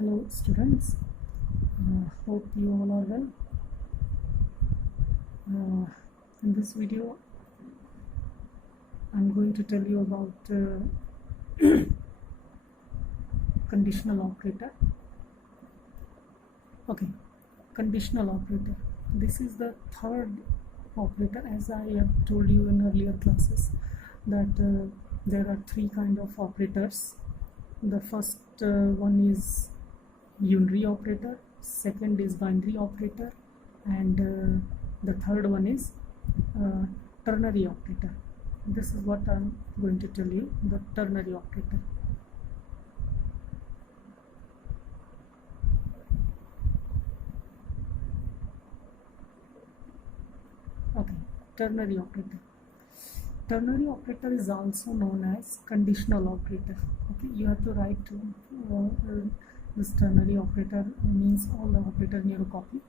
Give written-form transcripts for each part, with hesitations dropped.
Hello students, hope you all are well. In this video I'm going to tell you about conditional operator. Okay, conditional operator. This is the third operator, as I have told you in earlier classes that there are three kind of operators. The first one is unary operator, second is binary operator, and the third one is ternary operator. This is what I'm going to tell you, the ternary operator. Okay, ternary operator. Ternary operator is also known as conditional operator. Okay, you have to write this ternary operator means all the operator in your copy.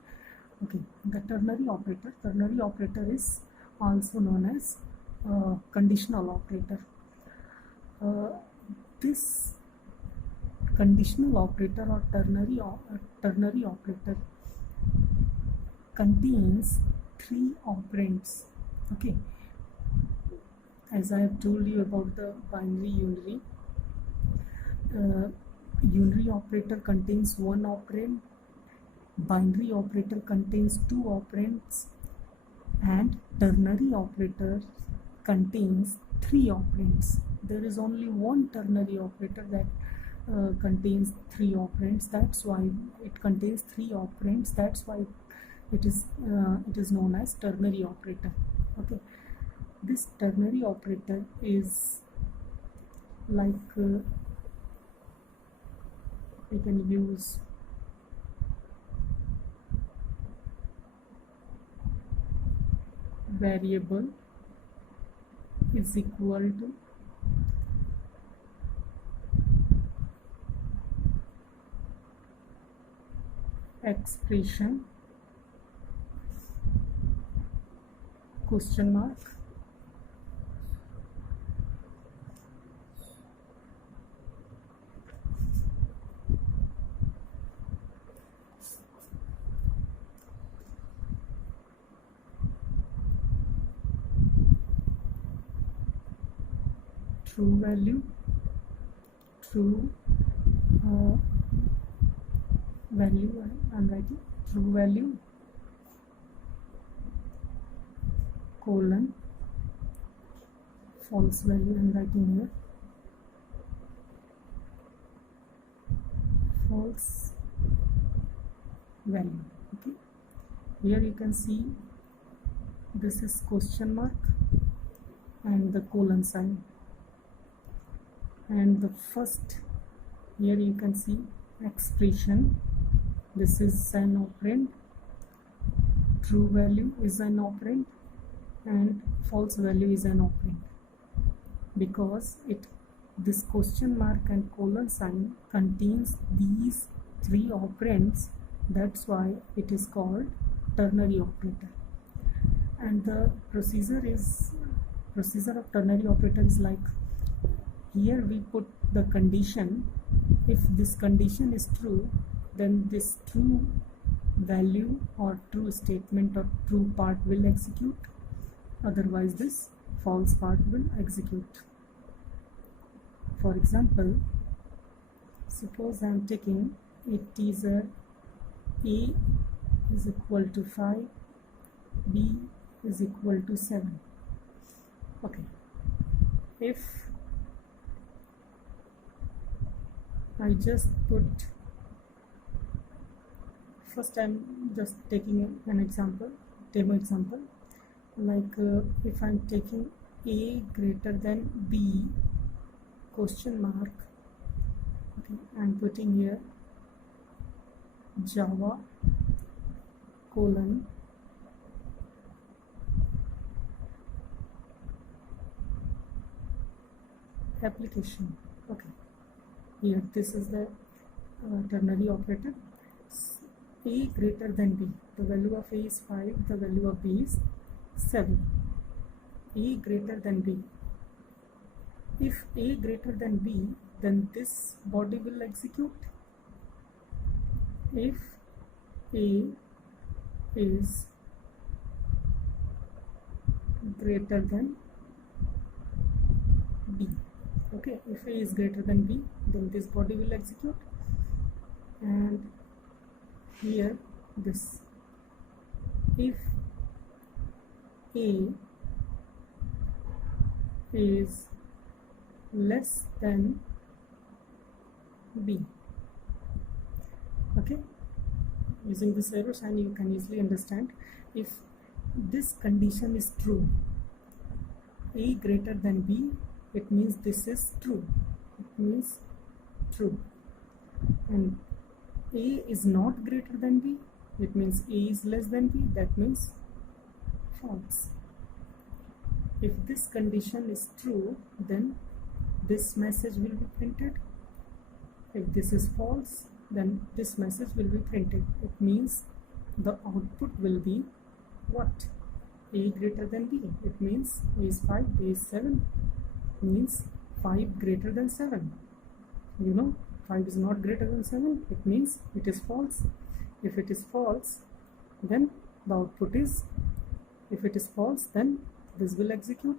Okay, the ternary operator is also known as conditional operator. This conditional operator or ternary operator contains three operands. Okay, as I have told you about the binary unary, unary operator contains one operand, binary operator contains two operands, and ternary operator contains three operands. There is only one ternary operator that contains three operands. That's why it contains three operands. That's why it is known as ternary operator. Okay, this ternary operator is like we can use variable is equal to expression question mark true value I'm writing true value colon false value. I'm writing here false value. Okay, here you can see this is question mark and the colon sign, and the first here you can see expression. This is an operand, true value is an operand, and false value is an operand. Because this question mark and colon sign contains these three operands, that's why it is called ternary operator. And the procedure of ternary operator is like, here we put the condition. If this condition is true, then this true value or true statement or true part will execute, otherwise this false part will execute. For example, suppose I am taking a teaser A is equal to 5, B is equal to 7. Okay, if I just put, first I'm just taking an example, demo example, like if I'm taking A greater than B question mark, okay, I'm putting here Java colon application. Okay, here this is the ternary operator. A greater than B, the value of A is 5, the value of B is 7. A greater than B. If A greater than B, then this body will execute. if A is greater than B. Okay, if A is greater than B, then this body will execute, and here this, if A is less than B. Okay, using this arrow sign you can easily understand. If this condition is true, A greater than B, it means this is true, it means true. And A is not greater than B, it means A is less than B, that means false. If this condition is true, then this message will be printed. If this is false, then this message will be printed. It means the output will be what? A greater than B. It means A is 5, B is 7, means 5 greater than 7. You know, 5 is not greater than 7, it means it is false. If it is false, then the output is, if it is false, then this will execute.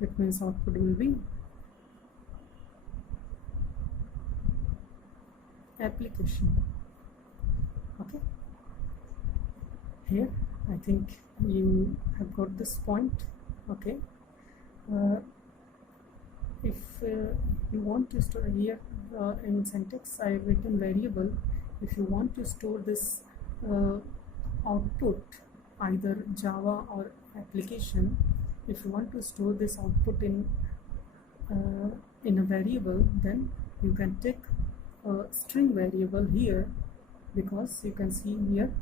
It means output will be application. Okay, here I think you have got this point. Okay, if you want to store here in syntax I have written variable. If you want to store this output, either Java or application, if you want to store this output in a variable, then you can take a string variable here, because you can see here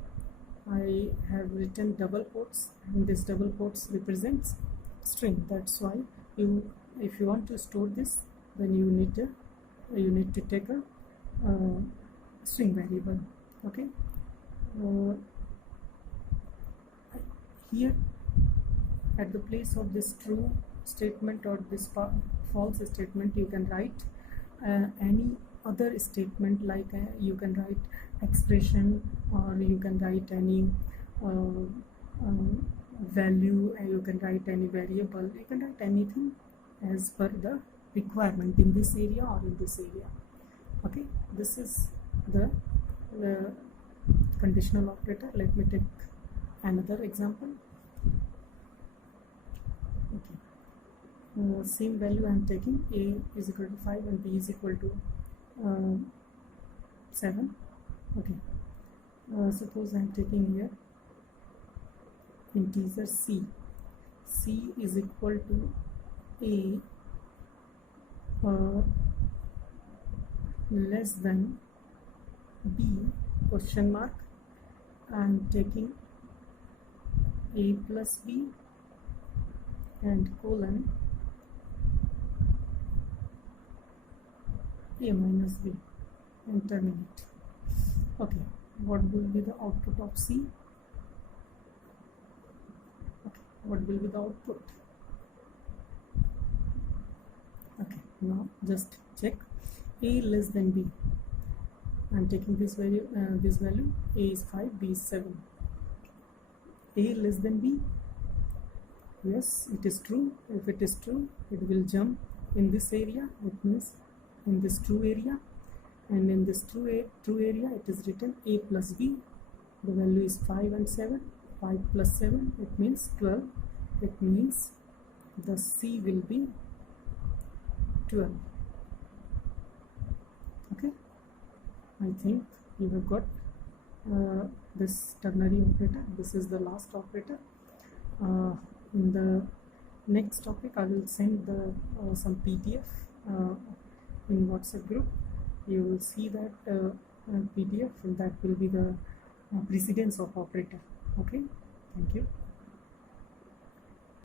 I have written double quotes, and this double quotes represents string. That's why if you want to store this, then you need to take a string variable. Okay, here at the place of this true statement or this false statement, you can write any other statement, like you can write expression, or you can write any value, and you can write any variable, you can write anything as per the requirement in this area or in this area. Okay, this is the conditional operator. Let me take another example. Okay, same value I am taking. A is equal to 5 and B is equal to 7. Okay, suppose I am taking here integer C. C is equal to A less than B question mark. I am taking A plus B and colon A minus B and terminate. Okay, what will be the output of C? Okay, what will be the output? Okay, now just check. A less than B. I am taking this value. A is 5, B is 7. A less than B. Yes, it is true. If it is true, it will jump in this area. It means in this true area, and in this true area it is written A plus B. The value is 5 and 7. 5 plus 7, it means 12. It means the C will be 12. Okay, I think you have got this ternary operator. This is the last operator. In the next topic I will send the some PDF in WhatsApp group. You will see that PDF, and that will be the precedence of operator. Okay, thank you.